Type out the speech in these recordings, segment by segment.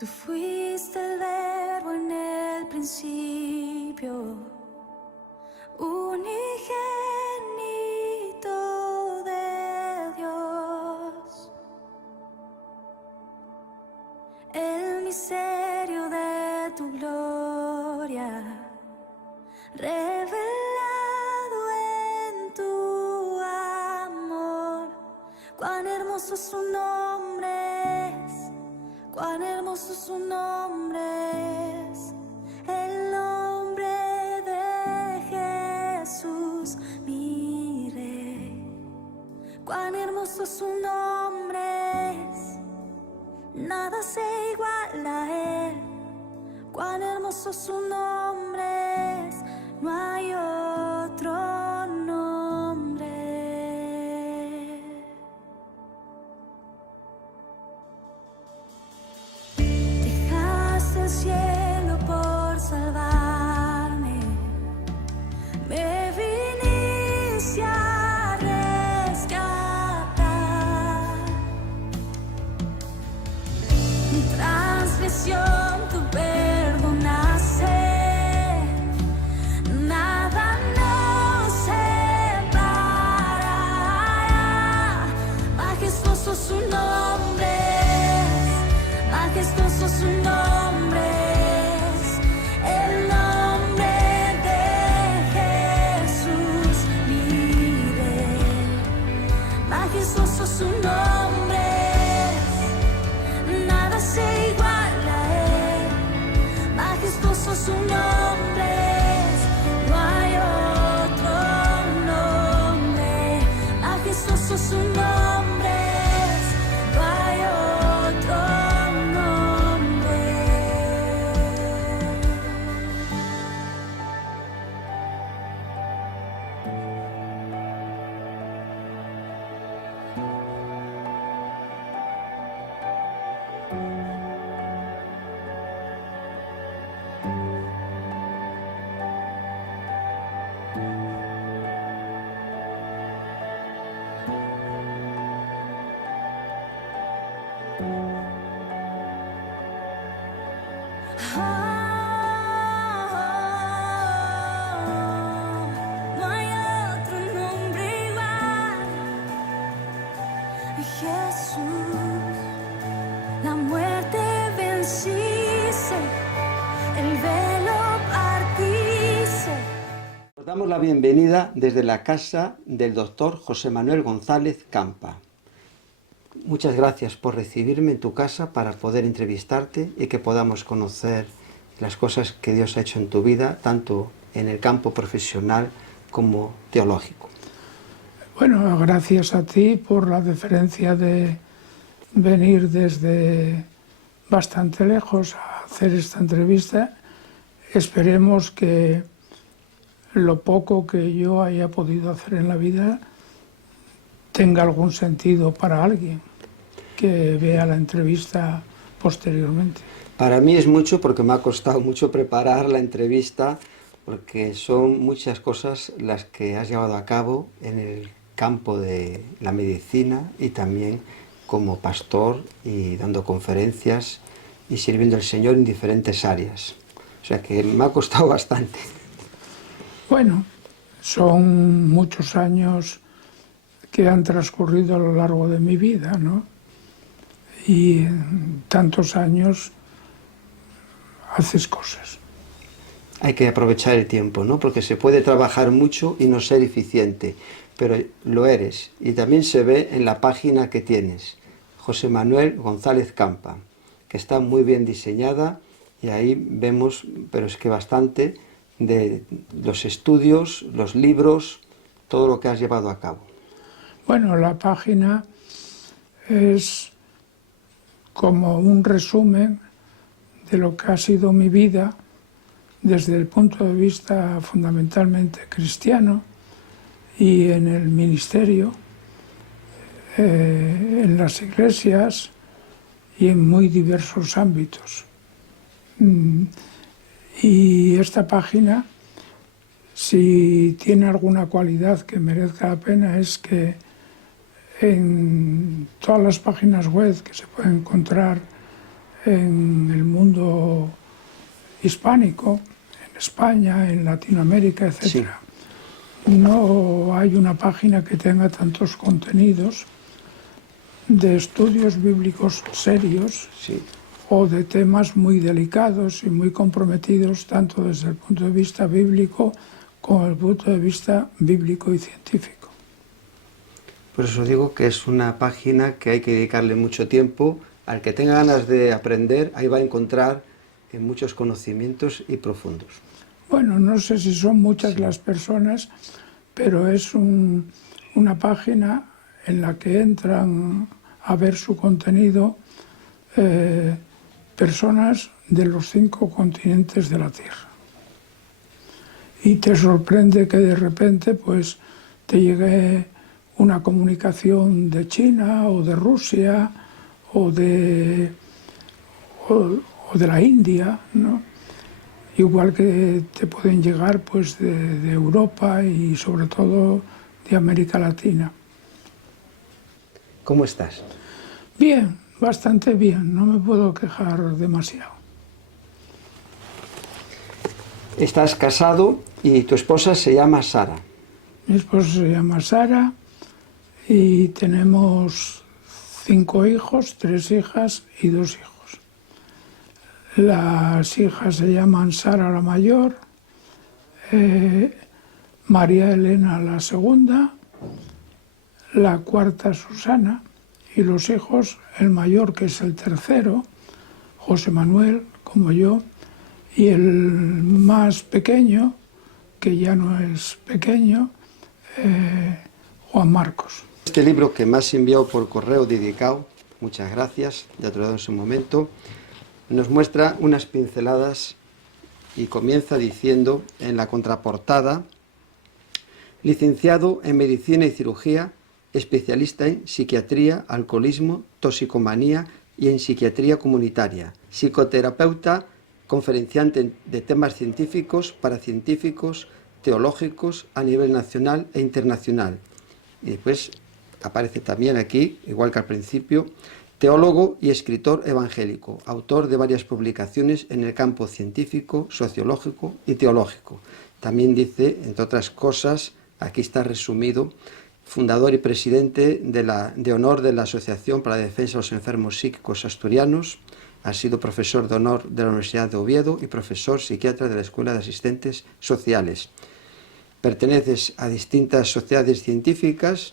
Tú fuiste el verbo en el principio, unigénito de Dios. El misterio de tu gloria, revelado en tu amor. Cuán hermoso su nombre es, cuán hermoso su nombre es, el nombre de Jesús, mi Rey. Cuán hermoso su nombre es, nada se iguala a él. Cuán hermoso su nombre es, no hay otro nombre. Dejaste el cielo por salvarme, me viniste a rescatar. Mi transgresión tú perdonaste, nada nos separará. Majestuoso su nombre es, majestuoso su nombre es, el nombre de Jesús, mi Rey. Majestuoso su nombre es, nada se iguala a él. Majestuoso su nombre es, no hay otro nombre. Majestuoso su nombre es, no hay otro nombre. No hay otro nombre igual. Jesús, la muerte venciste, el velo partiste. Os damos la bienvenida desde la casa del doctor José Manuel González Campa. Muchas gracias por recibirme en tu casa para poder entrevistarte y que podamos conocer las cosas que Dios ha hecho en tu vida, tanto en el campo profesional como teológico. Bueno, gracias a ti por la deferencia de venir desde bastante lejos a hacer esta entrevista. Esperemos que lo poco que yo haya podido hacer en la vida tenga algún sentido para alguien que vea la entrevista posteriormente. Para mí es mucho porque me ha costado mucho preparar la entrevista, porque son muchas cosas las que has llevado a cabo en el campo de la medicina y también como pastor y dando conferencias y sirviendo al Señor en diferentes áreas. O sea que me ha costado bastante. Bueno, son muchos años que han transcurrido a lo largo de mi vida, ¿no? Y en tantos años haces cosas. Hay que aprovechar el tiempo, ¿no? Porque se puede trabajar mucho y no ser eficiente, pero lo eres. Y también se ve en la página que tienes, José Manuel González Campa, que está muy bien diseñada y ahí vemos, pero es que bastante, de los estudios, los libros, todo lo que has llevado a cabo. Bueno, la página es como un resumen de lo que ha sido mi vida desde el punto de vista fundamentalmente cristiano y en el ministerio, en las iglesias y en muy diversos ámbitos. Y esta página, si tiene alguna cualidad que merezca la pena, es que en todas las páginas web que se pueden encontrar en el mundo hispánico, en España, en Latinoamérica, etc. No hay una página que tenga tantos contenidos de estudios bíblicos serios o de temas muy delicados y muy comprometidos, tanto desde el punto de vista bíblico como desde el punto de vista bíblico y científico. Por eso digo que es una página que hay que dedicarle mucho tiempo. Al que tenga ganas de aprender, ahí va a encontrar muchos conocimientos y profundos. Bueno, no sé si son muchas las personas, pero es una página en la que entran a ver su contenido personas de los 5 continentes de la Tierra. Y te sorprende que de repente pues, te llegue una comunicación de China o de Rusia o de la India, ¿no? Igual que te pueden llegar pues, de Europa y sobre todo de América Latina. ¿Cómo estás? Bien, bastante bien, no me puedo quejar demasiado. Estás casado y tu esposa se llama Sara. Mi esposa se llama Sara y tenemos 5 hijos, 3 hijas y 2 hijos. Las hijas se llaman Sara la mayor, María Elena la segunda, la cuarta Susana, y los hijos, el mayor que es el tercero, José Manuel, como yo, y el más pequeño, que ya no es pequeño, Juan Marcos. Este libro que me has enviado por correo dedicado, muchas gracias, ya te lo he dado en su momento, nos muestra unas pinceladas y comienza diciendo en la contraportada: licenciado en Medicina y Cirugía, especialista en psiquiatría, alcoholismo, toxicomanía y en psiquiatría comunitaria, psicoterapeuta, conferenciante de temas científicos, paracientíficos, teológicos a nivel nacional e internacional. Y después aparece también aquí, igual que al principio, teólogo y escritor evangélico, autor de varias publicaciones en el campo científico, sociológico y teológico. También dice, entre otras cosas, aquí está resumido, fundador y presidente de honor de la Asociación para la Defensa de los Enfermos Psíquicos Asturianos, ha sido profesor de honor de la Universidad de Oviedo y profesor psiquiatra de la Escuela de Asistentes Sociales. Perteneces a distintas sociedades científicas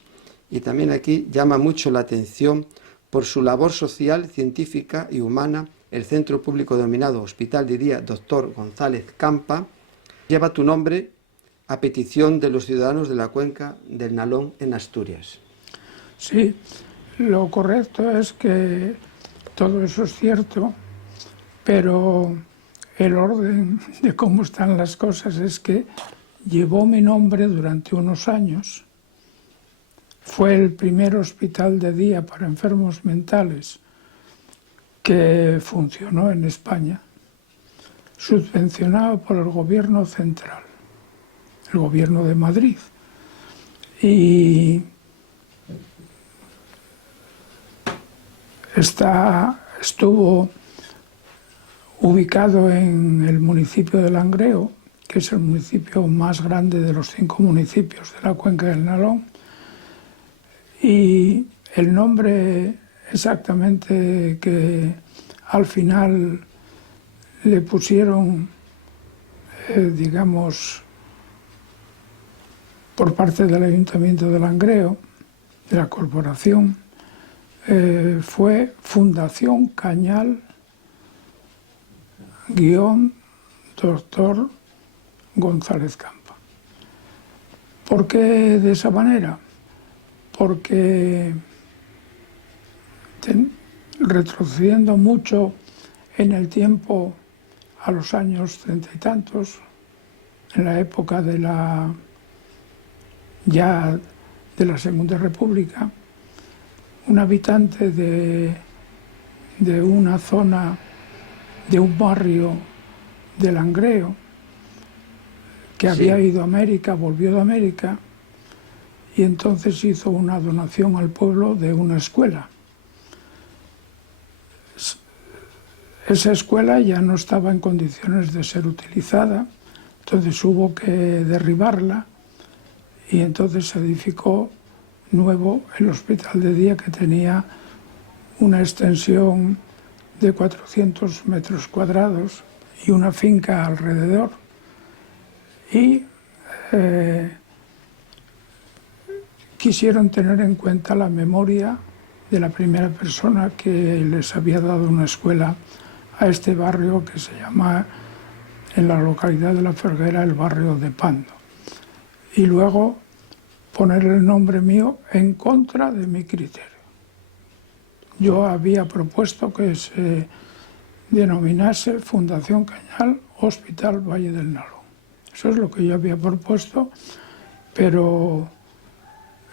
y también aquí llama mucho la atención por su labor social, científica y humana. El centro público denominado Hospital de Día Dr. González Campa lleva tu nombre a petición de los ciudadanos de la cuenca del Nalón en Asturias. Sí, lo correcto es que todo eso es cierto, pero el orden de cómo están las cosas es que llevó mi nombre durante unos años. Fue el primer hospital de día para enfermos mentales que funcionó en España, subvencionado por el gobierno central, el gobierno de Madrid. Y estuvo ubicado en el municipio de Langreo, que es el municipio más grande de los 5 municipios de la cuenca del Nalón. Y el nombre exactamente que al final le pusieron, digamos, por parte del Ayuntamiento de Langreo, de la corporación, fue Fundación Cañal Dr. González Campa. ¿Por qué de esa manera? Porque retrocediendo mucho en el tiempo a los años 30 y tantos, en la época de la Segunda República, un habitante de una zona, de un barrio de Langreo, que había ido a América, volvió de América, y entonces hizo una donación al pueblo de una escuela. esa escuela ya no estaba en condiciones de ser utilizada, entonces hubo que derribarla y entonces se edificó nuevo el hospital de día, que tenía una extensión de 400 metros cuadrados y una finca alrededor. Y quisieron tener en cuenta la memoria de la primera persona que les había dado una escuela a este barrio, que se llama, en la localidad de La Felguera, el barrio de Pando. Y luego poner el nombre mío en contra de mi criterio. Yo había propuesto que se denominase Fundación Cañal Hospital Valle del Nalón. Eso es lo que yo había propuesto, pero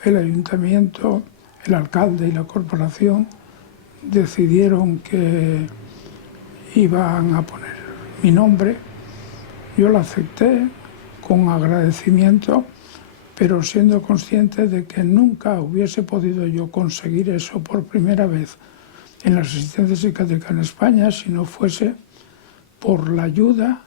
el ayuntamiento, el alcalde y la corporación decidieron que iban a poner mi nombre. Yo lo acepté con agradecimiento, pero siendo consciente de que nunca hubiese podido yo conseguir eso por primera vez en la asistencia psiquiátrica en España si no fuese por la ayuda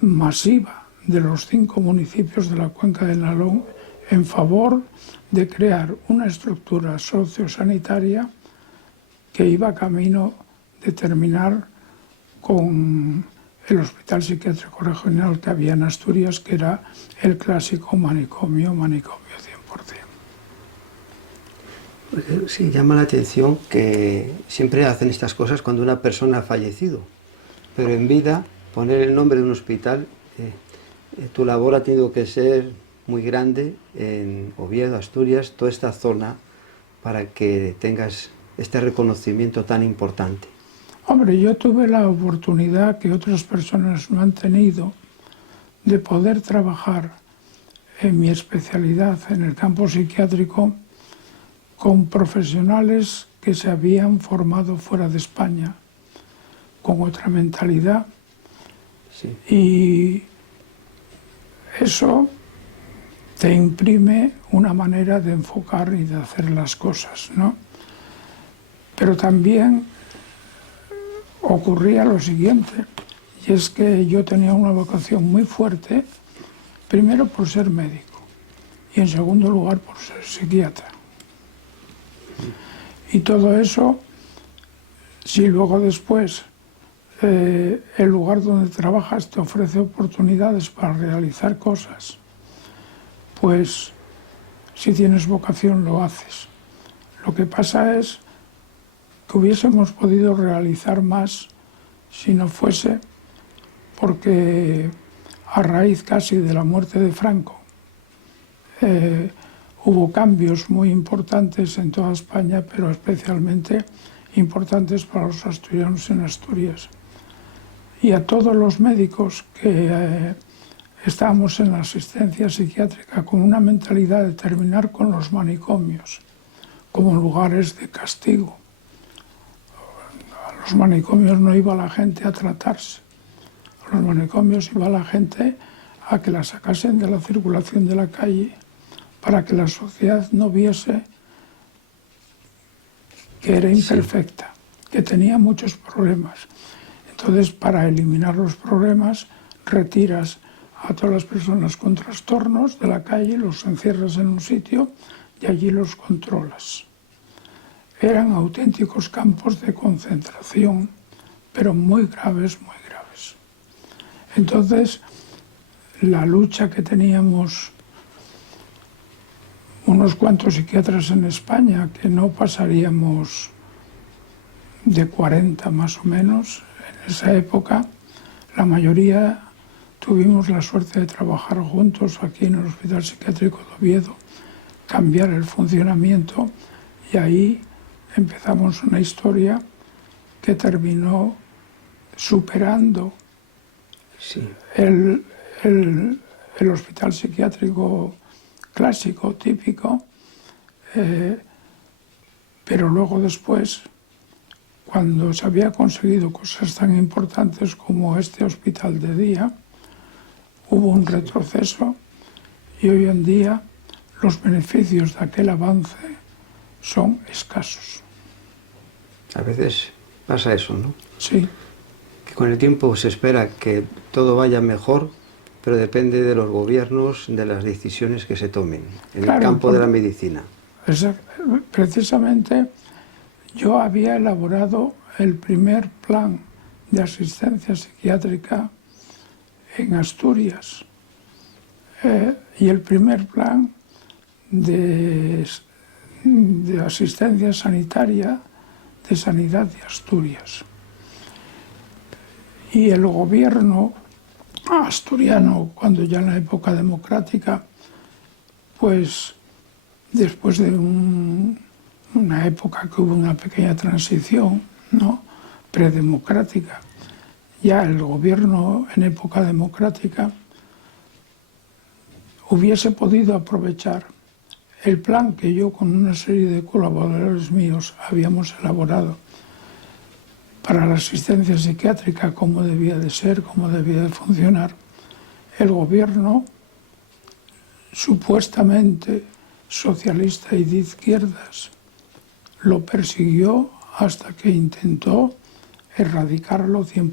masiva de los 5 municipios de la cuenca del Nalón en favor de crear una estructura sociosanitaria que iba camino de terminar con el Hospital Psiquiátrico Regional que había en Asturias, que era el clásico manicomio 100%. Sí, llama la atención que siempre hacen estas cosas cuando una persona ha fallecido, pero en vida poner el nombre de un hospital, tu labor ha tenido que ser muy grande en Oviedo, Asturias, toda esta zona, para que tengas este reconocimiento tan importante. Hombre, yo tuve la oportunidad que otras personas no han tenido de poder trabajar en mi especialidad en el campo psiquiátrico con profesionales que se habían formado fuera de España, con otra mentalidad. Sí. Y eso te imprime una manera de enfocar y de hacer las cosas, ¿no? Pero también ocurría lo siguiente, y es que yo tenía una vocación muy fuerte, primero por ser médico y en segundo lugar por ser psiquiatra. Y todo eso, si luego después el lugar donde trabajas te ofrece oportunidades para realizar cosas, pues si tienes vocación lo haces. Lo que pasa es que hubiésemos podido realizar más si no fuese porque a raíz casi de la muerte de Franco hubo cambios muy importantes en toda España, pero especialmente importantes para los asturianos en Asturias. Y a todos los médicos que estábamos en la asistencia psiquiátrica con una mentalidad de terminar con los manicomios como lugares de castigo. A los manicomios no iba la gente a tratarse, a los manicomios iba la gente a que la sacasen de la circulación de la calle para que la sociedad no viese que era imperfecta, que tenía muchos problemas. Entonces, para eliminar los problemas, retiras a todas las personas con trastornos de la calle, los encierras en un sitio y allí los controlas. Eran auténticos campos de concentración, pero muy graves, muy graves. Entonces, la lucha que teníamos unos cuantos psiquiatras en España, que no pasaríamos de 40 más o menos en esa época, la mayoría tuvimos la suerte de trabajar juntos aquí en el Hospital Psiquiátrico de Oviedo, cambiar el funcionamiento, y ahí empezamos una historia que terminó superando el hospital psiquiátrico clásico, típico, pero luego después, cuando se había conseguido cosas tan importantes como este hospital de día, hubo un retroceso y hoy en día los beneficios de aquel avance son escasos. A veces Pasa eso, ¿no? Sí, Que con el tiempo se espera que todo vaya mejor, pero depende de los gobiernos, de las decisiones que se tomen en el claro, campo de la porque medicina. precisamente yo había elaborado el primer plan de asistencia psiquiátrica en Asturias y el primer plan de asistencia sanitaria de Sanidad de Asturias. Y el gobierno asturiano, cuando ya en la época democrática, pues después de una época que hubo una pequeña transición, ¿no?, predemocrática, ya el gobierno en época democrática hubiese podido aprovechar el plan que yo con una serie de colaboradores míos habíamos elaborado para la asistencia psiquiátrica, cómo debía de ser, cómo debía de funcionar. El gobierno supuestamente socialista y de izquierdas lo persiguió hasta que intentó erradicarlo 100%.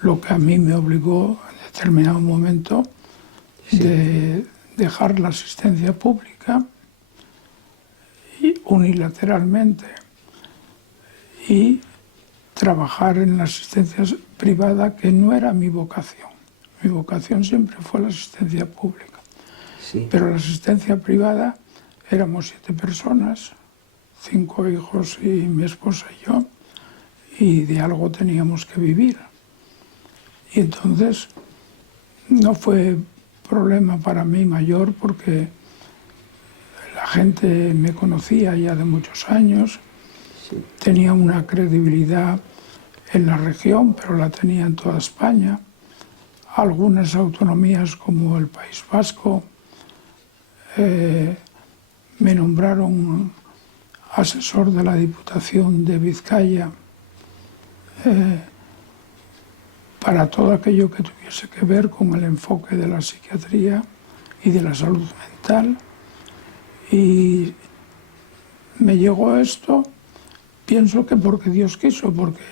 Lo que a mí me obligó en determinado momento de dejar la asistencia pública y unilateralmente y trabajar en la asistencia privada, que no era mi vocación. Mi vocación siempre fue la asistencia pública. Sí. Pero la asistencia privada éramos 7 personas, 5 hijos y mi esposa y yo, y de algo teníamos que vivir. Y entonces no fue problema para mí mayor porque la gente me conocía ya de muchos años, tenía una credibilidad en la región, pero la tenía en toda España. Algunas autonomías como el País Vasco me nombraron asesor de la Diputación de Vizcaya para todo aquello que tuviese que ver con el enfoque de la psiquiatría y de la salud mental. Y me llegó esto, pienso que porque Dios quiso, porque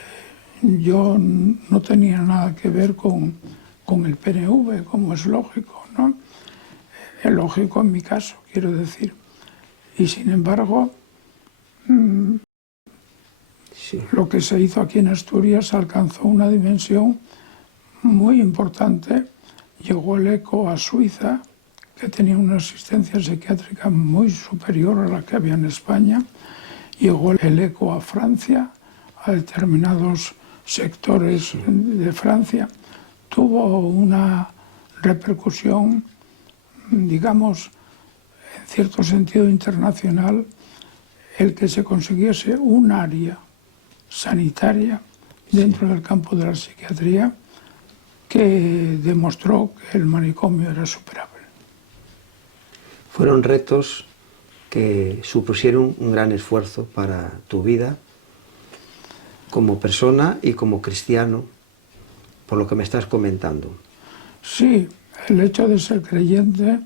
yo no tenía nada que ver con el PNV, como es lógico, ¿no? Es lógico en mi caso, quiero decir. Y sin embargo, lo que se hizo aquí en Asturias alcanzó una dimensión muy importante. Llegó el ECO a Suiza, que tenía una asistencia psiquiátrica muy superior a la que había en España. Llegó el ECO a Francia, a determinados sectores de Francia. Tuvo una repercusión, digamos, en cierto sentido internacional, el que se consiguiese un área sanitaria dentro del campo de la psiquiatría que demostró que el manicomio era superable. Fueron retos que supusieron un gran esfuerzo para tu vida como persona y como cristiano, por lo que me estás comentando. Sí, el hecho de ser creyente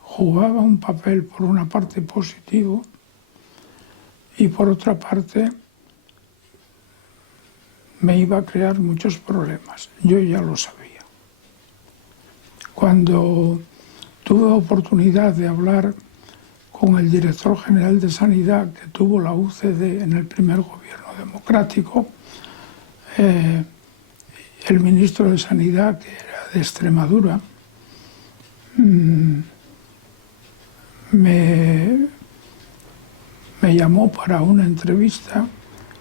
jugaba un papel por una parte positivo y por otra parte me iba a crear muchos problemas. Yo ya lo sabía. Cuando tuve oportunidad de hablar con el director general de Sanidad que tuvo la UCD en el primer gobierno democrático, el ministro de Sanidad, que era de Extremadura, me llamó para una entrevista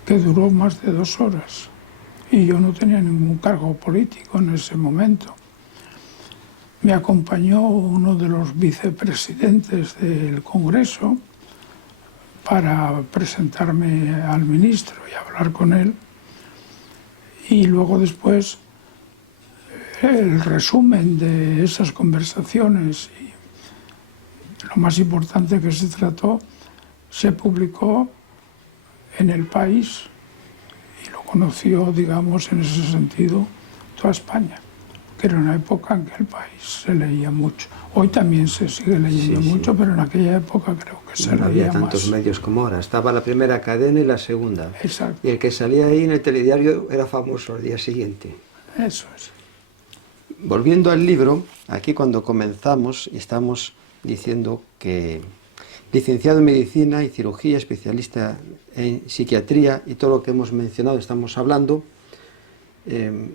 que duró más de 2 horas y yo no tenía ningún cargo político en ese momento. Me acompañó uno de los vicepresidentes del Congreso para presentarme al ministro y hablar con él. Y luego después el resumen de esas conversaciones y lo más importante que se trató se publicó en El País y lo conoció, digamos, en ese sentido, toda España, que era una época en que el país se leía mucho. Hoy también se sigue leyendo Sí, sí. mucho, pero en aquella época creo que se No había leía tantos más. medios como ahora. Estaba la primera cadena y la segunda. Exacto, Y el que salía ahí en el telediario era famoso al día siguiente. eso es. Volviendo al libro, aquí cuando comenzamos estamos diciendo que licenciado en Medicina y Cirugía, especialista en Psiquiatría y todo lo que hemos mencionado, estamos hablando.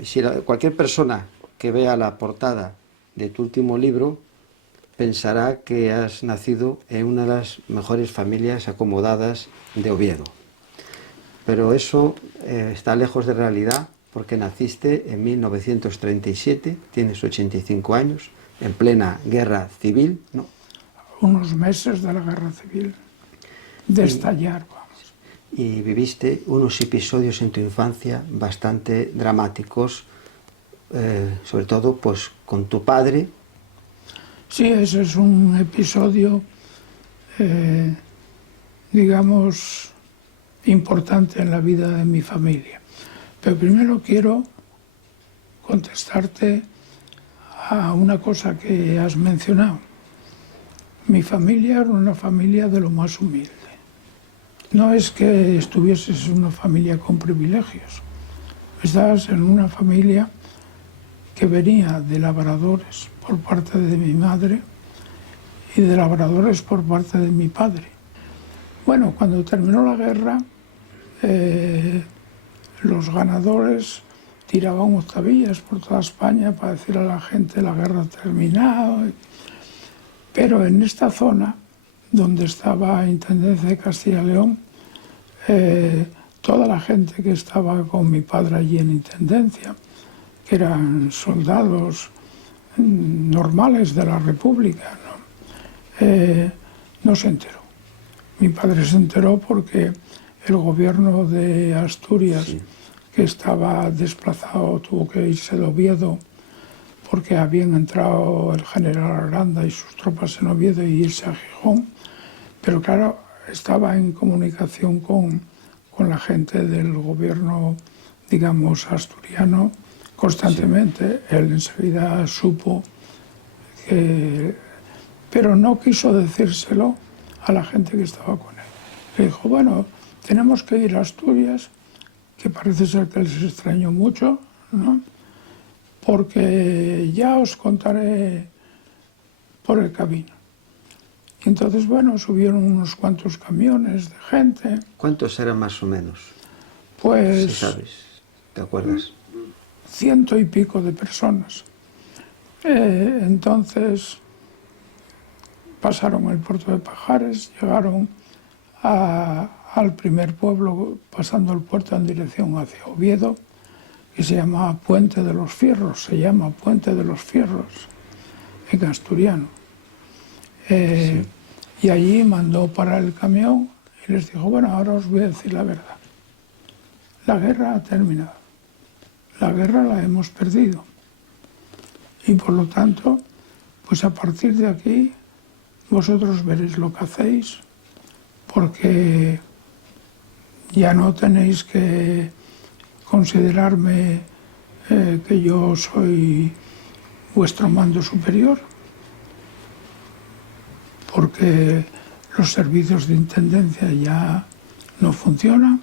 Si cualquier persona que vea la portada de tu último libro pensará que has nacido en una de las mejores familias acomodadas de Oviedo. Pero eso está lejos de realidad porque naciste en 1937, tienes 85 años, en plena guerra civil, ¿no? Unos meses de la guerra civil, de estallar, vamos. Y viviste unos episodios en tu infancia bastante dramáticos, sobre todo pues con tu padre. Sí, ese es un episodio, digamos, importante en la vida de mi familia. Pero primero quiero contestarte a una cosa que has mencionado. Mi familia era una familia de lo más humilde. No es que estuvieses en una familia con privilegios. Estabas en una familia que venía de labradores por parte de mi madre y de labradores por parte de mi padre. Bueno, cuando terminó la guerra, los ganadores tiraban octavillas por toda España para decir a la gente la guerra ha terminado. Pero en esta zona, donde estaba Intendencia de Castilla y León, toda la gente que estaba con mi padre allí en Intendencia, que eran soldados normales de la República, no se enteró. Mi padre se enteró porque el gobierno de Asturias, Sí. que estaba desplazado, tuvo que irse de Oviedo porque habían entrado el general Aranda y sus tropas en Oviedo y irse a Gijón. Pero claro, estaba en comunicación con la gente del gobierno, digamos, asturiano constantemente. Sí. Él enseguida supo que... Pero no quiso decírselo a la gente que estaba con él. Le dijo, bueno, tenemos que ir a Asturias, que parece ser que les extrañó mucho, ¿no? Porque ya os contaré por el camino. Y entonces, bueno, subieron unos cuantos camiones de gente. ¿Cuántos eran más o menos? Pues... Si sabes, ¿te acuerdas? 100 y pico de personas. Entonces pasaron el puerto de Pajares, llegaron al primer pueblo, pasando el puerto en dirección hacia Oviedo, que se llama Puente de los Fierros, en asturiano. Sí. Y allí mandó parar el camión y les dijo, bueno, ahora os voy a decir la verdad. La guerra ha terminado. La guerra la hemos perdido. Y por lo tanto, pues a partir de aquí, vosotros veréis lo que hacéis, porque ya no tenéis que considerarme que yo soy vuestro mando superior, porque los servicios de intendencia ya no funcionan,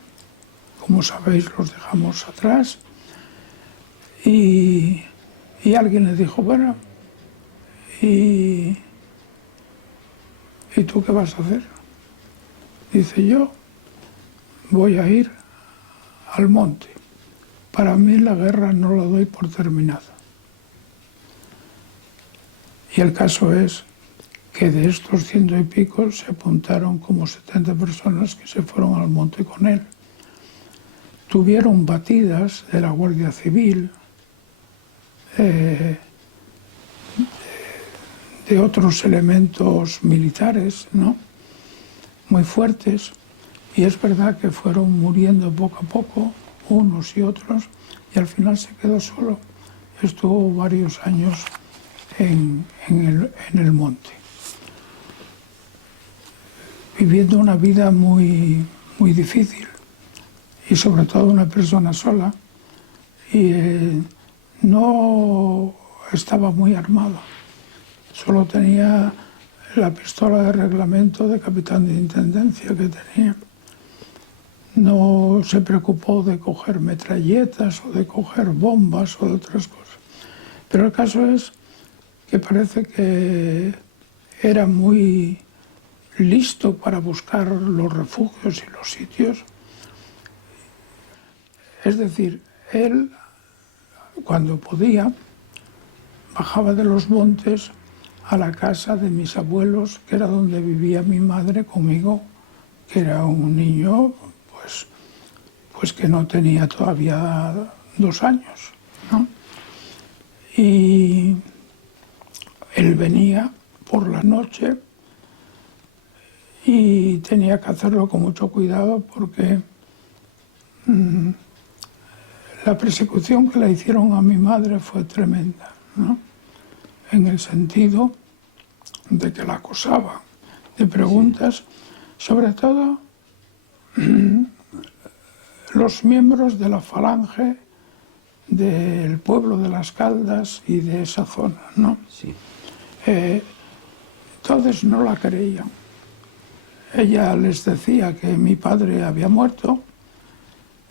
como sabéis los dejamos atrás, y alguien le dijo, bueno, ¿y tú qué vas a hacer? Dice, yo voy a ir al monte. Para mí la guerra no la doy por terminada. Y el caso es que de estos 100 y pico se apuntaron como 70 personas que se fueron al monte con él. Tuvieron batidas de la Guardia Civil, de otros elementos militares, ¿no? Muy fuertes, y es verdad que fueron muriendo poco a poco, unos y otros, y al final se quedó solo. Estuvo varios años en el monte, viviendo una vida muy, muy difícil, y sobre todo una persona sola, y no estaba muy armado. Solo tenía la pistola de reglamento de capitán de intendencia que tenía. No se preocupó de coger metralletas o de coger bombas o de otras cosas. Pero el caso es que parece que era muy listo para buscar los refugios y los sitios. Es decir, él, cuando podía, bajaba de los montes a la casa de mis abuelos, que era donde vivía mi madre conmigo, que era un niño pues que no tenía todavía 2 años, ¿no? Y él venía por la noche y tenía que hacerlo con mucho cuidado porque la persecución que le hicieron a mi madre fue tremenda, ¿no? En el sentido de que la acosaban de preguntas, sobre todo los miembros de la falange del pueblo de Las Caldas y de esa zona, ¿no? Sí. Entonces no la creían. Ella les decía que mi padre había muerto,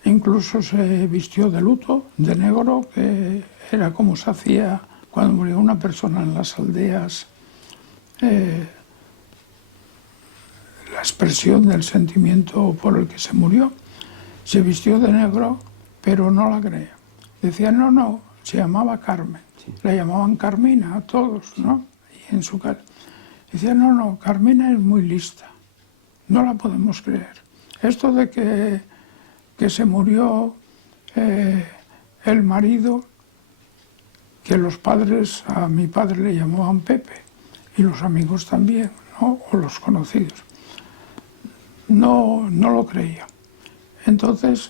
incluso se vistió de luto, de negro, que era como se hacía cuando murió una persona en las aldeas, la expresión del sentimiento por el que se murió. Se vistió de negro, pero no la creía. Decía, no, se llamaba Carmen. Sí. Le llamaban Carmina a todos, ¿no? Y en su casa. Decía, no, Carmina es muy lista. No la podemos creer. Esto de que se murió el marido, que los padres, a mi padre le llamaban Pepe, y los amigos también, ¿no? O los conocidos. No lo creía. Entonces,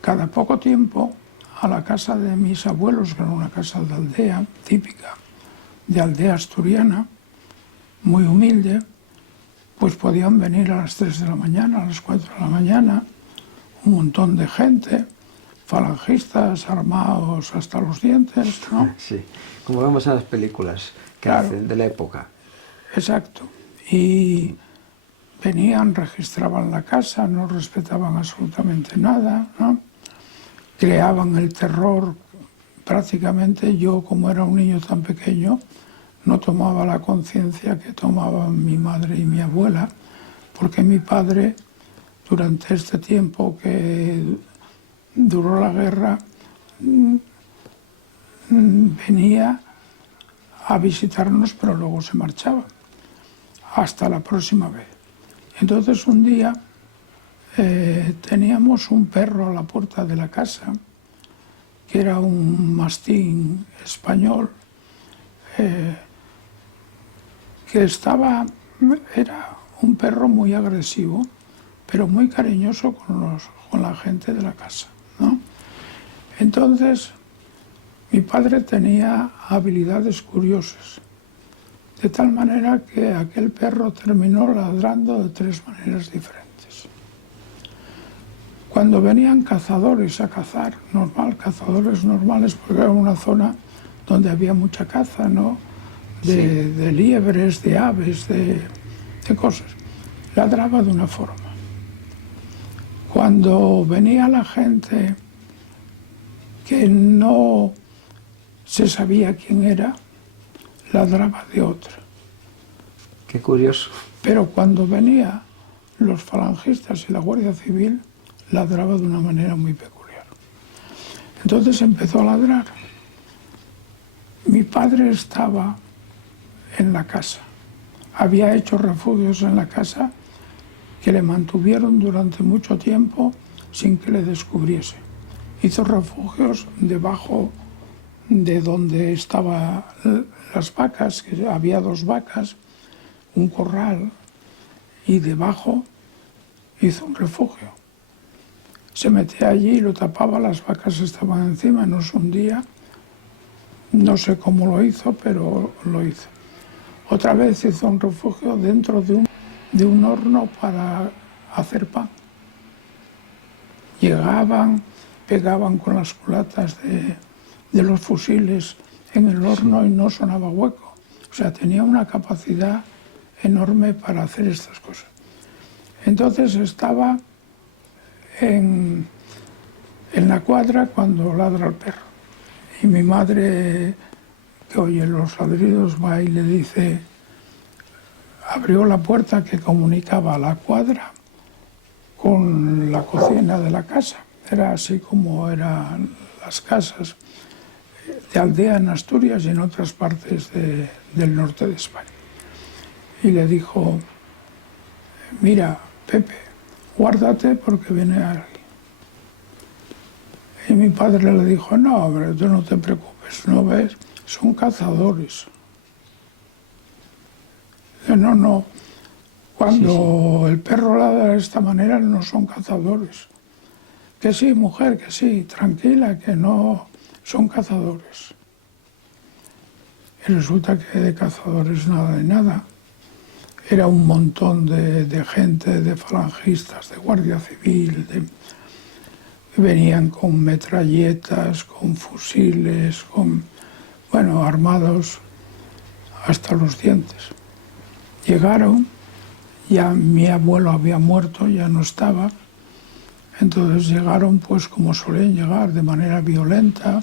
cada poco tiempo, a la casa de mis abuelos, que era una casa de aldea, típica, de aldea asturiana, muy humilde, pues podían venir a las 3 de la mañana, a las 4 de la mañana, un montón de gente, falangistas, armados hasta los dientes, ¿no? Sí, como vemos en las películas que Claro. hacen de la época. Exacto. Y venían, registraban la casa, no respetaban absolutamente nada, ¿no? Creaban el terror prácticamente. Yo, como era un niño tan pequeño, no tomaba la conciencia que tomaban mi madre y mi abuela, porque mi padre, durante este tiempo que duró la guerra, venía a visitarnos, pero luego se marchaba. Hasta la próxima vez. Entonces un día teníamos un perro a la puerta de la casa, que era un mastín español, que era un perro muy agresivo, pero muy cariñoso con la gente de la casa, ¿no? Entonces, mi padre tenía habilidades curiosas, de tal manera que aquel perro terminó ladrando de 3 maneras diferentes. Cuando venían cazadores a cazar, cazadores normales, porque era una zona donde había mucha caza, ¿no? De liebres, de aves, de cosas. Ladraba de una forma. Cuando venía la gente que no se sabía quién era, ladraba de otra. Qué curioso. Pero cuando venían los falangistas y la Guardia Civil, ladraba de una manera muy peculiar. Entonces empezó a ladrar. Mi padre estaba en la casa. Había hecho refugios en la casa que le mantuvieron durante mucho tiempo sin que le descubriese. Hizo refugios debajo de donde estaban las vacas, que había 2 vacas, un corral, y debajo hizo un refugio. Se metía allí y lo tapaba, las vacas estaban encima, no se hundía. No sé cómo lo hizo, pero lo hizo. Otra vez hizo un refugio dentro de un horno para hacer pan. Llegaban, pegaban con las culatas de los fusiles en el horno y no sonaba hueco. O sea, tenía una capacidad enorme para hacer estas cosas. Entonces estaba en la cuadra cuando ladra el perro. Y mi madre, que oye los ladridos, va y le dice, abrió la puerta que comunicaba la cuadra con la cocina de la casa. Era así como eran las casas de aldea en Asturias y en otras partes del norte de España. Y le dijo, mira, Pepe, guárdate porque viene alguien. Y mi padre le dijo, no, hombre, tú no te preocupes, ¿no ves? Son cazadores. No, no, cuando el perro ladra de esta manera no son cazadores. Que sí, mujer, que sí, tranquila, que no son cazadores. Y resulta que de cazadores nada de nada. Era un montón de gente, de falangistas, de guardia civil, que venían con metralletas, con fusiles, armados hasta los dientes. Llegaron, ya mi abuelo había muerto, ya no estaba, entonces llegaron pues como solían llegar, de manera violenta,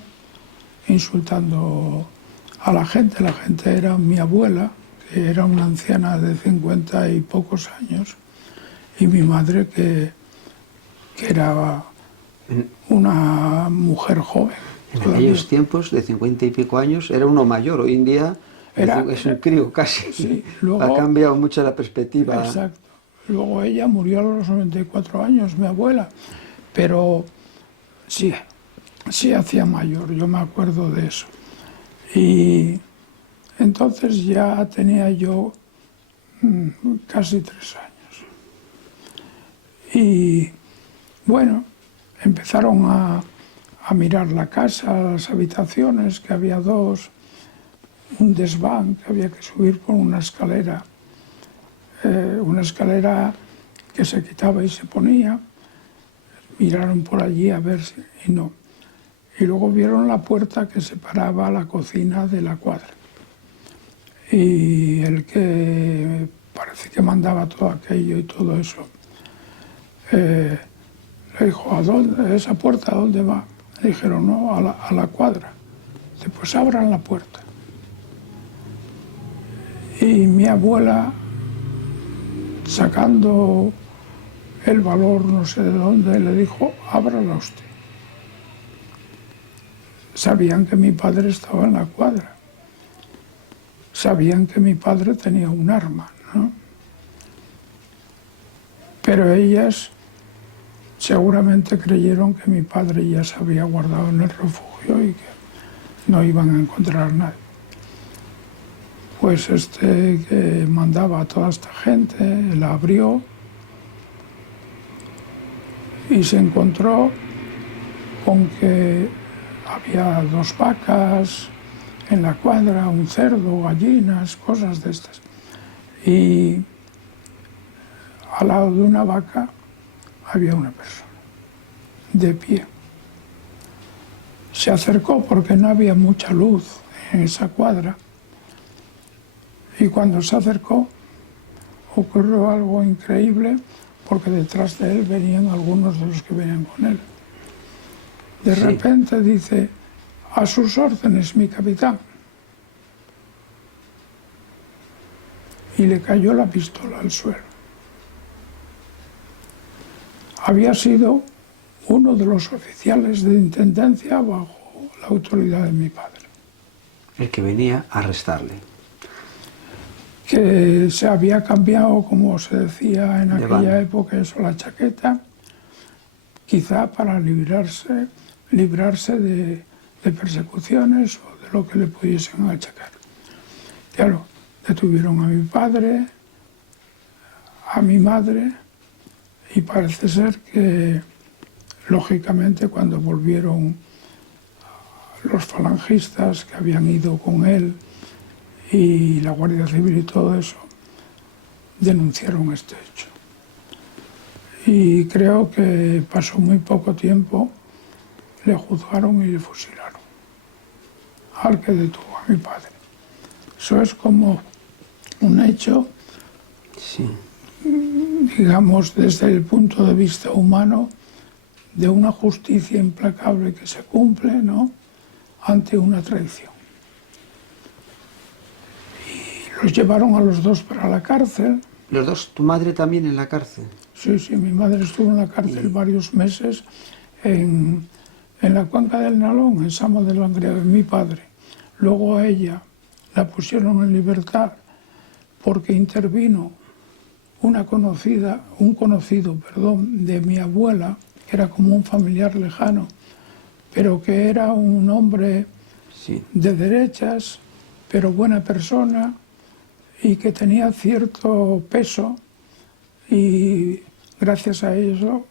insultando a la gente. La gente era mi abuela, que era una anciana de 50 y pocos años, y mi madre, que era una mujer joven. En aquellos tiempos, de 50 y pico años, era uno mayor. Hoy en día es un crío casi. Sí, luego, ha cambiado mucho la perspectiva. Exacto. Luego ella murió a los 94 años, mi abuela. Pero sí hacía mayor, yo me acuerdo de eso. Y entonces ya tenía yo casi 3 años. Y bueno, empezaron a mirar la casa, las habitaciones, que había 2, un desván que había que subir por una escalera que se quitaba y se ponía. Miraron por allí a ver si, y no. Y luego vieron la puerta que separaba la cocina de la cuadra. Y el que parece que mandaba todo aquello y todo eso, le dijo, ¿a dónde? ¿Esa puerta a dónde va? Le dijeron, no, a la cuadra. Dice, pues abran la puerta. Y mi abuela, sacando el valor no sé de dónde, le dijo, ábrala usted. Sabían que mi padre estaba en la cuadra. Sabían que mi padre tenía un arma, ¿no? Pero ellas seguramente creyeron que mi padre ya se había guardado en el refugio y que no iban a encontrar a nadie. Pues que mandaba a toda esta gente, la abrió y se encontró con que había 2 vacas en la cuadra, un cerdo, gallinas, cosas de estas. Y al lado de una vaca había una persona, de pie. Se acercó porque no había mucha luz en esa cuadra. Y cuando se acercó, ocurrió algo increíble, porque detrás de él venían algunos de los que venían con él. De repente dice, a sus órdenes, mi capitán. Y le cayó la pistola al suelo. Había sido uno de los oficiales de intendencia bajo la autoridad de mi padre. El que venía a arrestarle. Que se había cambiado, como se decía en aquella época, eso, la chaqueta, quizá para librarse de persecuciones o de lo que le pudiesen achacar. Claro, detuvieron a mi padre, a mi madre, y parece ser que, lógicamente, cuando volvieron los falangistas que habían ido con él y la Guardia Civil y todo eso, denunciaron este hecho. Y creo que pasó muy poco tiempo, le juzgaron y le fusilaron. al que detuvo a mi padre. Eso es como un hecho, Sí. digamos, desde el punto de vista humano, de una justicia implacable que se cumple, ¿no?, ante una traición. Y los llevaron a los dos para la cárcel. ¿Los dos, tu madre también en la cárcel? Sí, sí, mi madre estuvo en la cárcel varios meses en la cuenca del Nalón, en Sama de Langreo, mi padre. Luego a ella la pusieron en libertad porque intervino un conocido de mi abuela, que era como un familiar lejano, pero que era un hombre Sí. de derechas, pero buena persona y que tenía cierto peso, y gracias a eso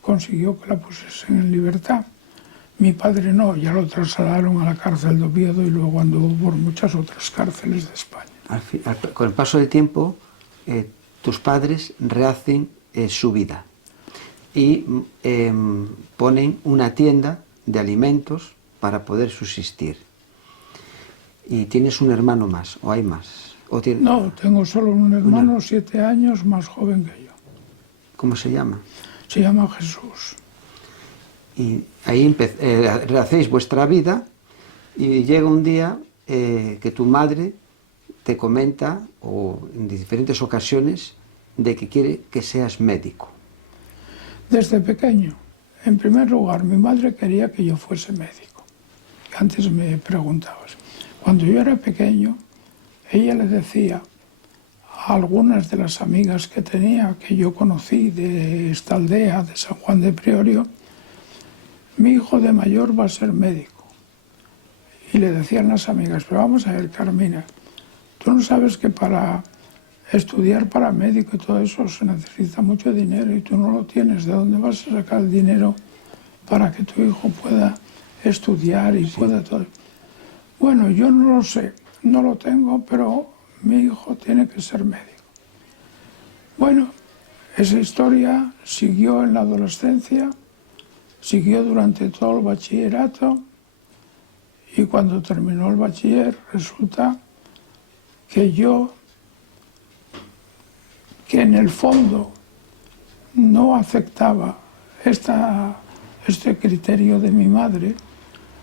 consiguió que la pusiesen en libertad. Mi padre no, ya lo trasladaron a la cárcel de Oviedo y luego anduvo por muchas otras cárceles de España. Con el paso del tiempo, tus padres rehacen su vida y ponen una tienda de alimentos para poder subsistir. ¿Y tienes un hermano más o hay más? No, tengo solo un hermano, 7 años más joven que yo. ¿Cómo se llama? Se llama Jesús. Y ahí rehacéis vuestra vida y llega un día que tu madre te comenta, o en diferentes ocasiones, de que quiere que seas médico. Desde pequeño, en primer lugar, mi madre quería que yo fuese médico. Antes me preguntabas. Cuando yo era pequeño, ella le decía a algunas de las amigas que tenía, que yo conocí de esta aldea, de San Juan de Priorio, mi hijo de mayor va a ser médico. Y le decían las amigas, pero vamos a ver, Carmina, tú no sabes que para estudiar para médico y todo eso se necesita mucho dinero y tú no lo tienes. ¿De dónde vas a sacar el dinero para que tu hijo pueda estudiar y pueda todo? Bueno, yo no lo sé, no lo tengo, pero mi hijo tiene que ser médico. Bueno, esa historia siguió en la adolescencia, siguió durante todo el bachillerato y cuando terminó el bachiller resulta que yo, que en el fondo no aceptaba este criterio de mi madre,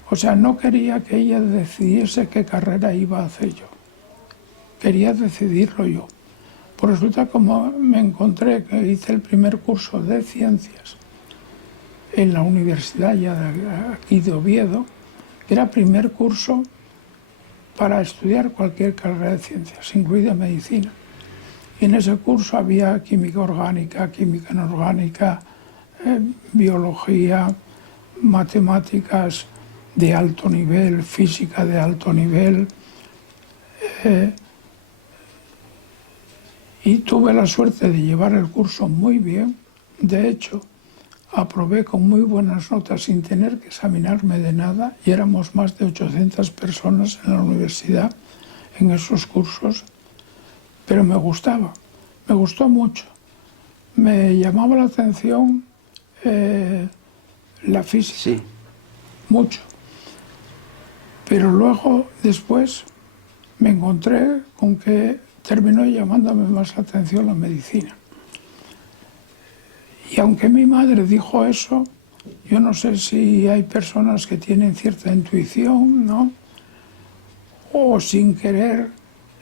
o sea, no quería que ella decidiese qué carrera iba a hacer yo, quería decidirlo yo. Pues resulta como me encontré que hice el primer curso de ciencias en la universidad ya de aquí de Oviedo, que era primer curso para estudiar cualquier carrera de ciencias, incluida medicina. Y en ese curso había química orgánica, química inorgánica, biología, matemáticas de alto nivel, física de alto nivel. Y tuve la suerte de llevar el curso muy bien. De hecho, aprobé con muy buenas notas sin tener que examinarme de nada y éramos más de 800 personas en la universidad en esos cursos, pero me gustaba, me gustó mucho. Me llamaba la atención la física, Sí. mucho. Pero luego, después, me encontré con que terminó llamándome más la atención la medicina. Y aunque mi madre dijo eso, yo no sé si hay personas que tienen cierta intuición, ¿no? O sin querer,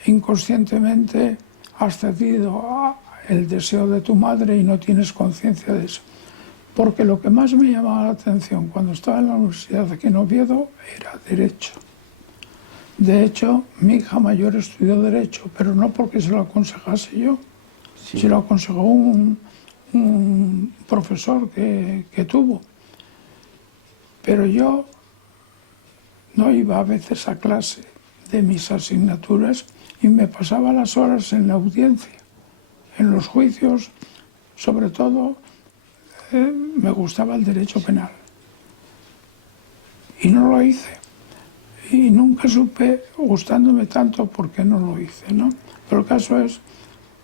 inconscientemente, has cedido el deseo de tu madre y no tienes conciencia de eso. Porque lo que más me llamaba la atención cuando estaba en la universidad aquí en Oviedo era Derecho. De hecho, mi hija mayor estudió Derecho, pero no porque se lo aconsejase yo, Sí. se lo aconsejó un profesor que tuvo. Pero yo no iba a veces a clase de mis asignaturas y me pasaba las horas en la audiencia, en los juicios. Sobre todo me gustaba el derecho penal y no lo hice. Y nunca supe, gustándome tanto, por qué no lo hice, ¿no? Pero el caso es,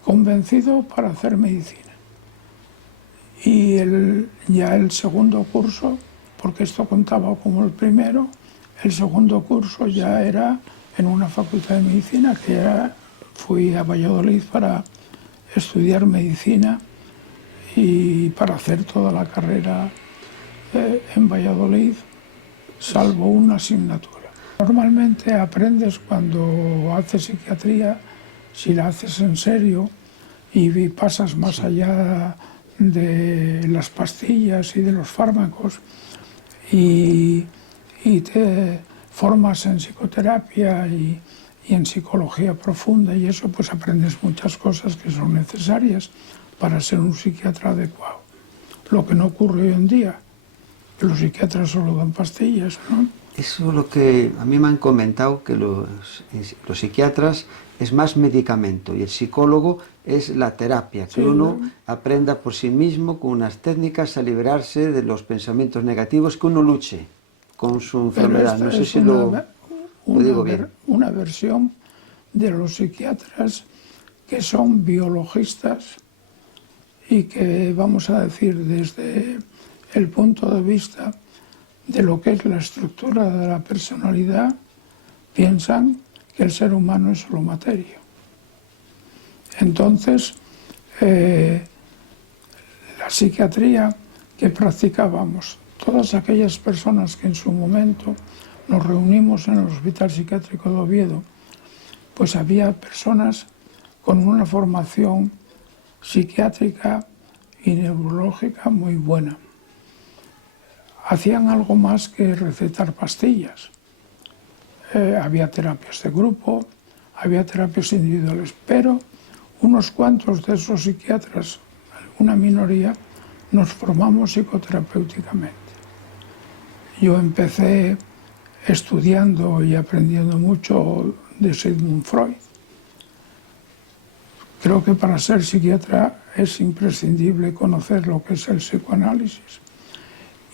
convencido para hacer medicina. Y ya el segundo curso, porque esto contaba como el primero, El segundo curso ya era en una facultad de medicina, que ya fui a Valladolid para estudiar medicina y para hacer toda la carrera en Valladolid, salvo una asignatura. Normalmente aprendes cuando haces psiquiatría, si la haces en serio y pasas más allá de las pastillas y de los fármacos y te formas en psicoterapia y en psicología profunda y eso, pues aprendes muchas cosas que son necesarias para ser un psiquiatra adecuado. Lo que no ocurre hoy en día, que los psiquiatras solo dan pastillas, ¿no? Eso es lo que a mí me han comentado, que los psiquiatras es más medicamento y el psicólogo es la terapia, que Sí, uno aprenda por sí mismo con unas técnicas a liberarse de los pensamientos negativos, que uno luche con su enfermedad. No sé si lo digo bien. Una versión de los psiquiatras que son biologistas y que, vamos a decir, desde el punto de vista de lo que es la estructura de la personalidad, piensan que el ser humano es solo materia. Entonces, la psiquiatría que practicábamos, todas aquellas personas que en su momento nos reunimos en el Hospital Psiquiátrico de Oviedo, pues había personas con una formación psiquiátrica y neurológica muy buena. Hacían algo más que recetar pastillas. Había terapias de grupo, había terapias individuales, pero unos cuantos de esos psiquiatras, una minoría, nos formamos psicoterapéuticamente. Yo empecé estudiando y aprendiendo mucho de Sigmund Freud. Creo que para ser psiquiatra es imprescindible conocer lo que es el psicoanálisis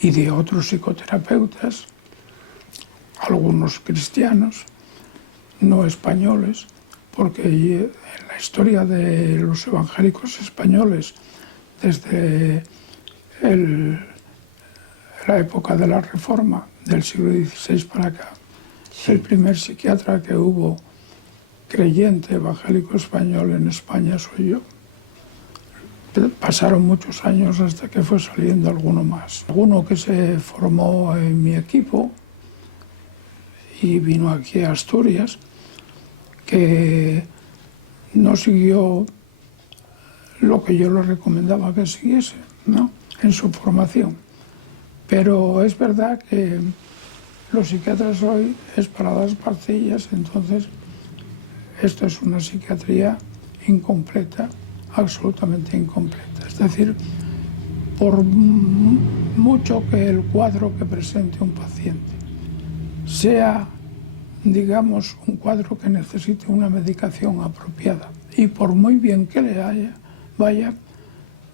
y de otros psicoterapeutas, algunos cristianos, no españoles, porque en la historia de los evangélicos españoles, desde la época de la Reforma del siglo XVI para acá, Sí. el primer psiquiatra que hubo creyente evangélico español en España soy yo. Pasaron muchos años hasta que fue saliendo alguno más. Alguno que se formó en mi equipo y vino aquí a Asturias, que no siguió lo que yo le recomendaba que siguiese, ¿no?, en su formación. Pero es verdad que los psiquiatras hoy es para dar pastillas, entonces esto es una psiquiatría incompleta, absolutamente incompleta. Es decir, por mucho que el cuadro que presente un paciente sea, digamos, un cuadro que necesite una medicación apropiada y por muy bien que le vaya,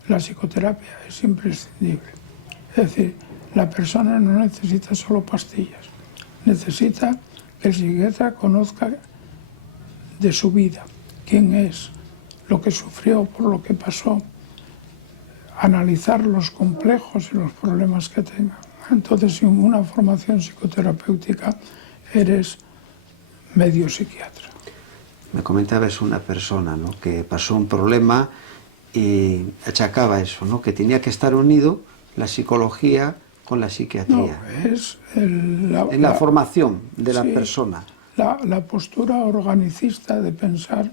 la psicoterapia es imprescindible. Es decir, la persona no necesita solo pastillas, necesita que el psiquiatra conozca de su vida, quién es, lo que sufrió, por lo que pasó, analizar los complejos y los problemas que tenga. Entonces, sin una formación psicoterapéutica, eres medio psiquiatra. Me comentabas una persona, ¿no?, que pasó un problema y achacaba eso, ¿no?, que tenía que estar unido la psicología con la psiquiatría. No, es en la formación de la sí, persona. La postura organicista de pensar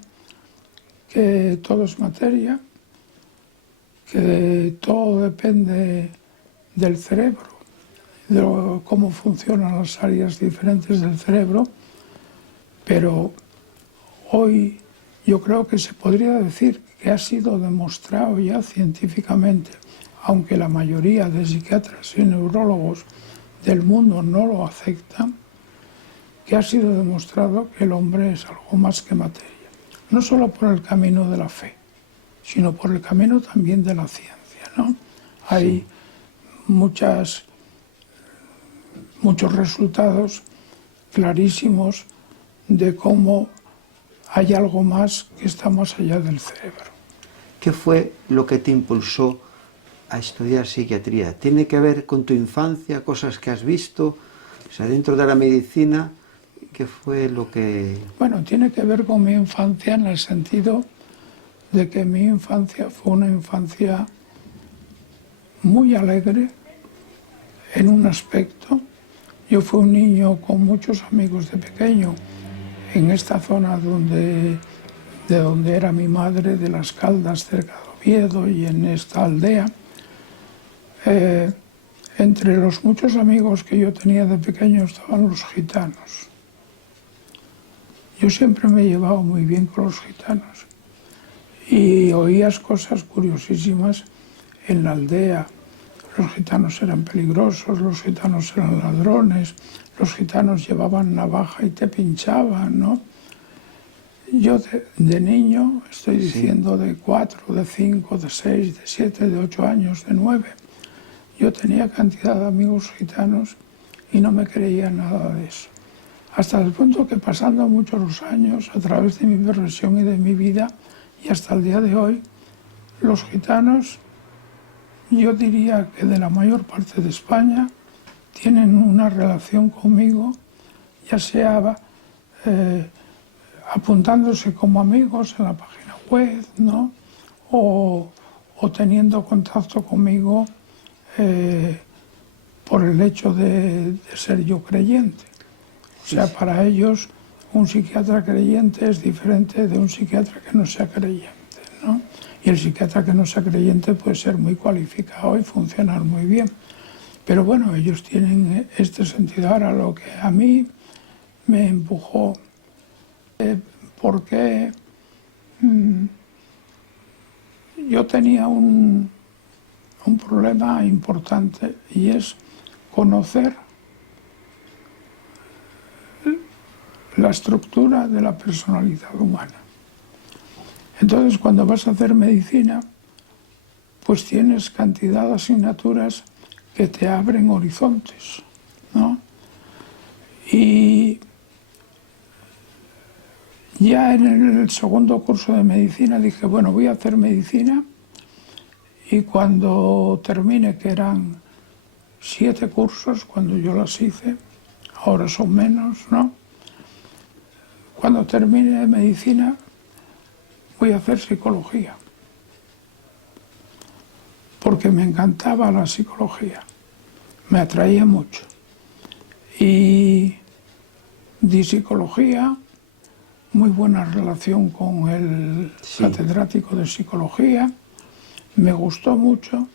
que todo es materia, que todo depende del cerebro, de cómo funcionan las áreas diferentes del cerebro, pero hoy yo creo que se podría decir que ha sido demostrado ya científicamente, aunque la mayoría de psiquiatras y neurólogos del mundo no lo aceptan, que ha sido demostrado que el hombre es algo más que materia. No solo por el camino de la fe, sino por el camino también de la ciencia, ¿no? Hay muchos resultados clarísimos de cómo hay algo más que está más allá del cerebro. ¿Qué fue lo que te impulsó a estudiar psiquiatría? ¿Tiene que ver con tu infancia, cosas que has visto? O sea, dentro de la medicina, ¿qué fue lo que...? Bueno, tiene que ver con mi infancia en el sentido de que mi infancia fue una infancia muy alegre en un aspecto. Yo fui un niño con muchos amigos de pequeño en esta zona de donde era mi madre, de Las Caldas, cerca de Oviedo, y en esta aldea. Entre los muchos amigos que yo tenía de pequeño estaban los gitanos. Yo siempre me he llevado muy bien con los gitanos y oías cosas curiosísimas en la aldea. Los gitanos eran peligrosos, los gitanos eran ladrones, los gitanos llevaban navaja y te pinchaban, ¿no? Yo de niño, estoy diciendo de 4, de 5, de 6, de 7, de 8 años, de 9, yo tenía cantidad de amigos gitanos y no me creía nada de eso. Hasta el punto que pasando muchos los años, a través de mi profesión y de mi vida, y hasta el día de hoy, los gitanos, yo diría que de la mayor parte de España, tienen una relación conmigo, ya sea apuntándose como amigos en la página web, ¿no? o teniendo contacto conmigo por el hecho de ser yo creyente. O sea, para ellos un psiquiatra creyente es diferente de un psiquiatra que no sea creyente, ¿no? Y el psiquiatra que no sea creyente puede ser muy cualificado y funcionar muy bien. Pero bueno, ellos tienen este sentido. Ahora, lo que a mí me empujó, porque yo tenía un problema importante, y es conocer la estructura de la personalidad humana. Entonces, cuando vas a hacer medicina, pues tienes cantidad de asignaturas que te abren horizontes, ¿no? Y ya en el segundo curso de medicina dije, bueno, voy a hacer medicina, y cuando termine, que eran 7 cursos cuando yo las hice, ahora son menos, ¿no? Cuando termine medicina voy a hacer psicología, porque me encantaba la psicología, me atraía mucho. Y di psicología, muy buena relación con el catedrático de psicología, me gustó mucho,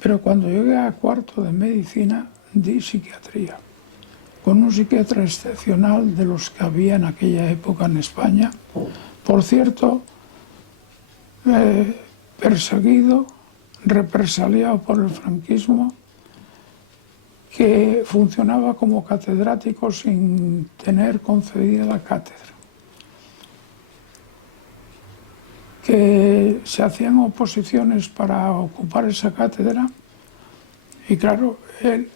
pero cuando llegué a cuarto de medicina di psiquiatría, con un psiquiatra excepcional de los que había en aquella época en España, por cierto, perseguido, represaliado por el franquismo, que funcionaba como catedrático sin tener concedida la cátedra, que se hacían oposiciones para ocupar esa cátedra, y claro, él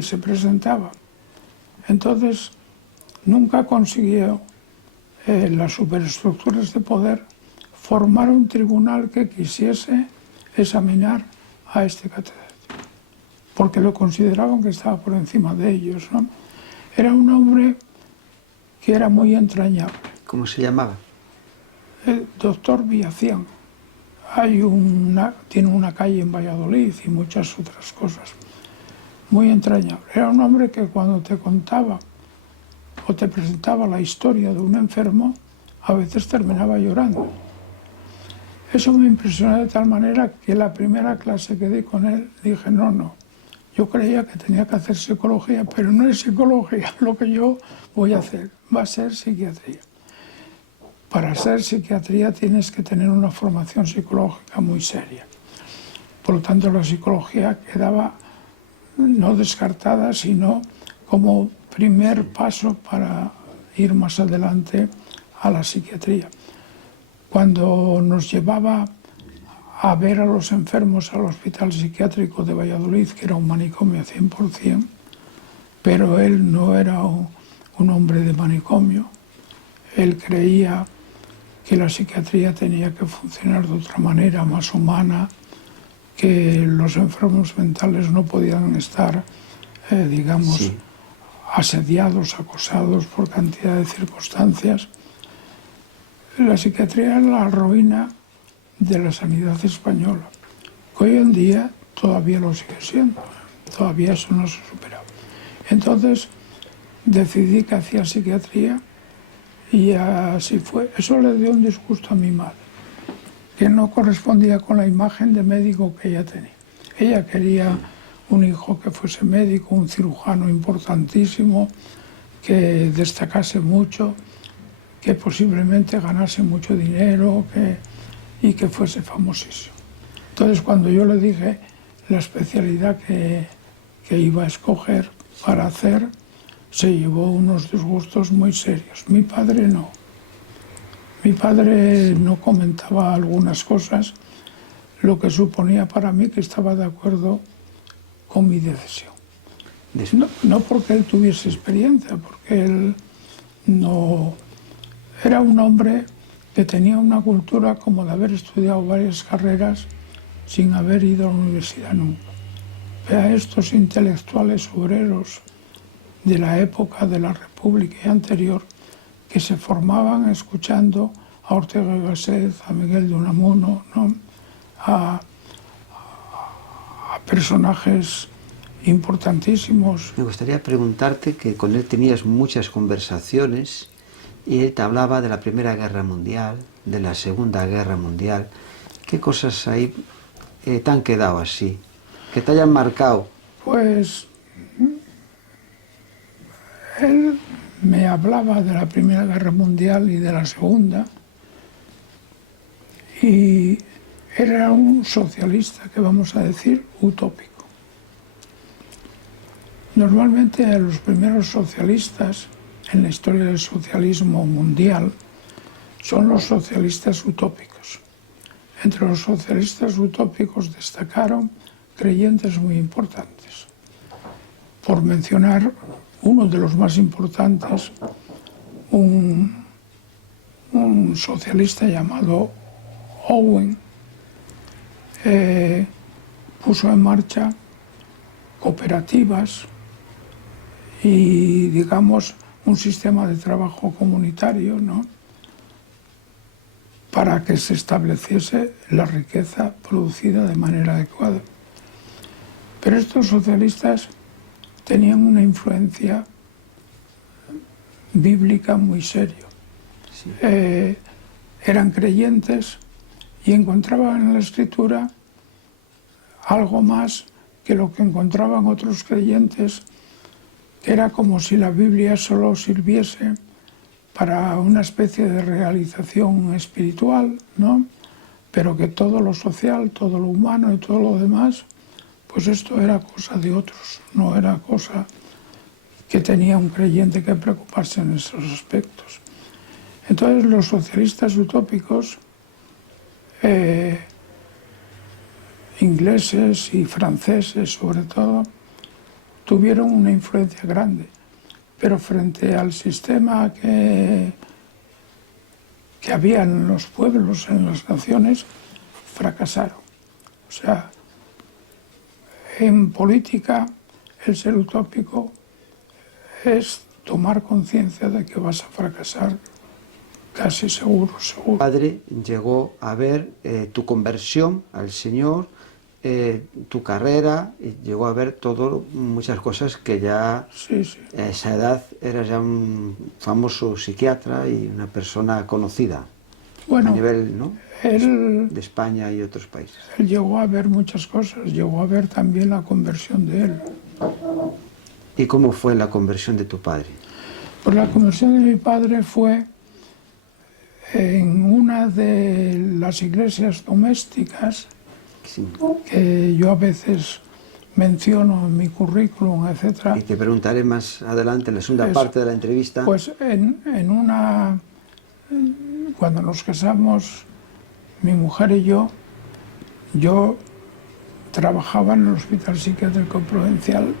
se presentaba. Entonces, nunca consiguió las superestructuras de poder formar un tribunal que quisiese examinar a este catedrático, porque lo consideraban que estaba por encima de ellos, ¿no? Era un hombre que era muy entrañable. ¿Cómo se llamaba? El doctor Villacián. Tiene una calle en Valladolid y muchas otras cosas. Muy entrañable. Era un hombre que cuando te contaba o te presentaba la historia de un enfermo, a veces terminaba llorando. Eso me impresionó de tal manera que la primera clase que di con él dije, no, yo creía que tenía que hacer psicología, pero no es psicología lo que yo voy a hacer, va a ser psiquiatría. Para ser psiquiatría tienes que tener una formación psicológica muy seria. Por lo tanto, la psicología quedaba no descartada, sino como primer paso para ir más adelante a la psiquiatría. Cuando nos llevaba a ver a los enfermos al Hospital Psiquiátrico de Valladolid, que era un manicomio 100%, pero él no era un hombre de manicomio. Él creía que la psiquiatría tenía que funcionar de otra manera, más humana, que los enfermos mentales no podían estar, asediados, acosados por cantidad de circunstancias. La psiquiatría es la ruina de la sanidad española, que hoy en día todavía lo sigue siendo, todavía eso no se ha superado. Entonces decidí que hacía psiquiatría y así fue. Eso le dio un disgusto a mi madre, que no correspondía con la imagen de médico que ella tenía. Ella quería un hijo que fuese médico, un cirujano importantísimo, que destacase mucho, que posiblemente ganase mucho dinero y que fuese famosísimo. Entonces, cuando yo le dije la especialidad que iba a escoger para hacer, se llevó unos disgustos muy serios. Mi padre no. Mi padre no comentaba algunas cosas, lo que suponía para mí que estaba de acuerdo con mi decisión. No porque él tuviese experiencia, porque él no... Era un hombre que tenía una cultura como de haber estudiado varias carreras sin haber ido a la universidad nunca. A estos intelectuales obreros de la época de la República y anterior que se formaban escuchando a Ortega y Gasset, a Miguel de Unamuno, ¿no? a personajes importantísimos. Me gustaría preguntarte que con él tenías muchas conversaciones y él te hablaba de la Primera Guerra Mundial, de la Segunda Guerra Mundial. ¿Qué cosas ahí te han quedado así, que te hayan marcado? Pues él me hablaba de la Primera Guerra Mundial y de la Segunda, y era un socialista, que vamos a decir, utópico. Normalmente los primeros socialistas en la historia del socialismo mundial son los socialistas utópicos. Entre los socialistas utópicos destacaron creyentes muy importantes. Por mencionar uno de los más importantes, un socialista llamado Owen puso en marcha cooperativas y, digamos, un sistema de trabajo comunitario, ¿no?, para que se estableciese la riqueza producida de manera adecuada. Pero estos socialistas tenían una influencia bíblica muy seria. Sí. Eran creyentes y encontraban en la Escritura algo más que lo que encontraban otros creyentes, que era como si la Biblia solo sirviese para una especie de realización espiritual, ¿no?, pero que todo lo social, todo lo humano y todo lo demás, pues esto era cosa de otros, no era cosa que tenía un creyente que preocuparse en esos aspectos. Entonces los socialistas utópicos, ingleses y franceses sobre todo, tuvieron una influencia grande, pero frente al sistema que había en los pueblos, en las naciones, fracasaron. O sea, en política el ser utópico es tomar conciencia de que vas a fracasar casi seguro, seguro. Tu padre llegó a ver tu conversión al Señor, tu carrera, y llegó a ver muchas cosas que ya Sí, sí. a esa edad eras ya un famoso psiquiatra y una persona conocida Bueno, a nivel, ¿no?, él de España y otros países. llegó a ver muchas cosas, llegó a ver también la conversión de él. ¿Y cómo fue la conversión de tu padre? Pues la conversión de mi padre fue en una de las iglesias domésticas, Sí. que yo a veces menciono en mi currículum, etc. Y te preguntaré más adelante, en la segunda parte de la entrevista. Pues cuando nos casamos, mi mujer y yo trabajaba en el Hospital Psiquiátrico Provincial,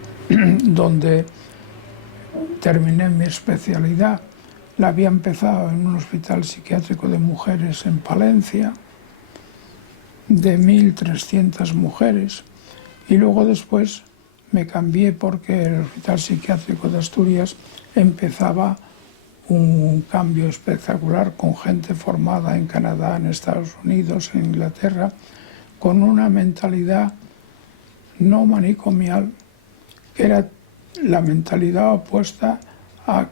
donde terminé mi especialidad. La había empezado en un hospital psiquiátrico de mujeres en Palencia, de 1.300 mujeres, y luego después me cambié porque el Hospital Psiquiátrico de Asturias empezaba un cambio espectacular con gente formada en Canadá, en Estados Unidos, en Inglaterra, con una mentalidad no manicomial, que era la mentalidad opuesta a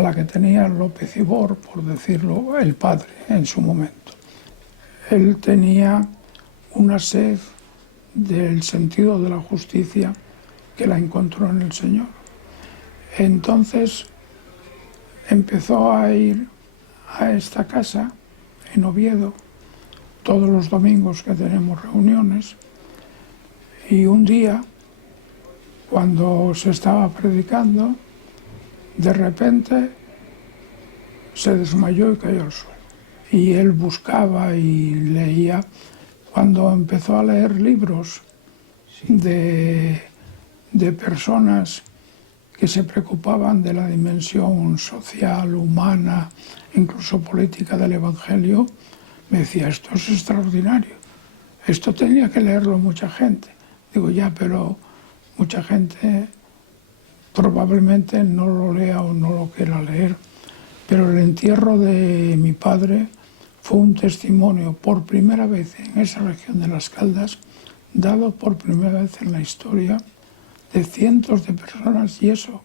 la que tenía López Ibor, por decirlo, el padre en su momento. Él tenía una sed del sentido de la justicia que la encontró en el Señor. Entonces empezó a ir a esta casa en Oviedo todos los domingos que tenemos reuniones, y un día, cuando se estaba predicando, de repente se desmayó y cayó al suelo. Y él buscaba y leía. Cuando empezó a leer libros de personas que se preocupaban de la dimensión social, humana, incluso política del Evangelio, me decía, esto es extraordinario, esto tenía que leerlo mucha gente. Digo, ya, pero mucha gente probablemente no lo lea o no lo quiera leer. Pero el entierro de mi padre fue un testimonio por primera vez en esa región de las Caldas, dado por primera vez en la historia, de cientos de personas, y eso,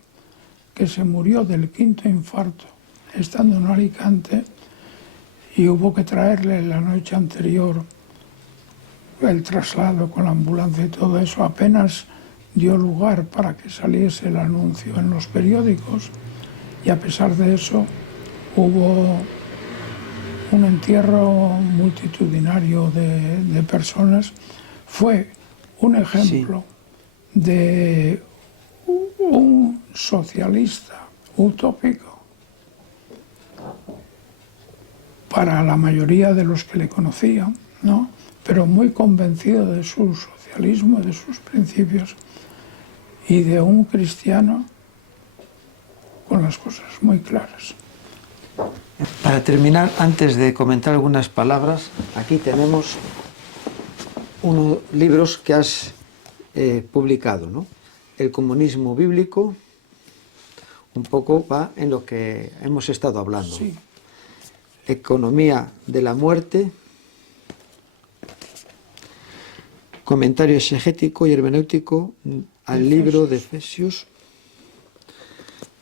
que se murió del quinto infarto estando en Alicante, y hubo que traerle la noche anterior el traslado con la ambulancia y todo eso. Apenas dio lugar para que saliese el anuncio en los periódicos, y a pesar de eso hubo un entierro multitudinario de personas. Fue un ejemplo de un socialista utópico para la mayoría de los que le conocían, ¿no? Pero muy convencido de su socialismo, de sus principios, y de un cristiano con las cosas muy claras. Para terminar, antes de comentar algunas palabras, aquí tenemos unos libros que has publicado, ¿no? El comunismo bíblico, un poco va en lo que hemos estado hablando. Sí. Economía de la muerte, comentario exegético y hermenéutico al libro de Efesios.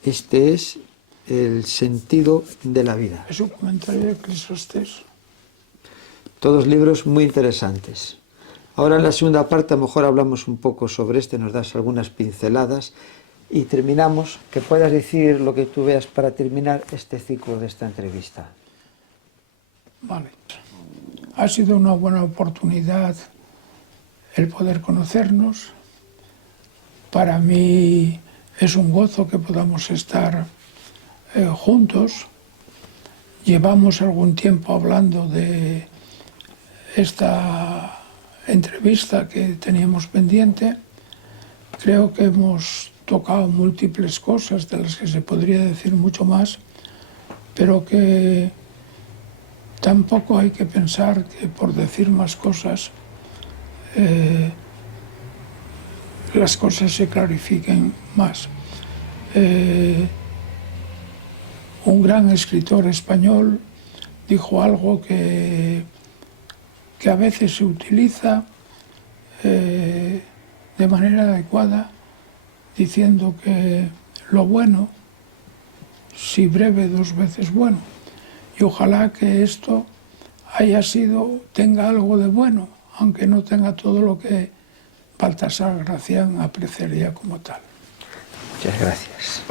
Este es el sentido de la vida. Es un comentario de Eclesiastés. Todos libros muy interesantes. Ahora en la segunda parte a lo mejor hablamos un poco sobre este, nos das algunas pinceladas y terminamos. Que puedas decir lo que tú veas para terminar este ciclo de esta entrevista. Vale. Ha sido una buena oportunidad el poder conocernos. Para mí es un gozo que podamos estar juntos. Llevamos algún tiempo hablando de esta entrevista que teníamos pendiente. Creo que hemos tocado múltiples cosas de las que se podría decir mucho más, pero que tampoco hay que pensar que por decir más cosas las cosas se clarifiquen más. Un gran escritor español dijo algo que a veces se utiliza de manera adecuada, diciendo que lo bueno, si breve, dos veces bueno. Y ojalá que esto tenga algo de bueno, aunque no tenga todo lo que Baltasar Gracián apreciaría como tal. Muchas gracias.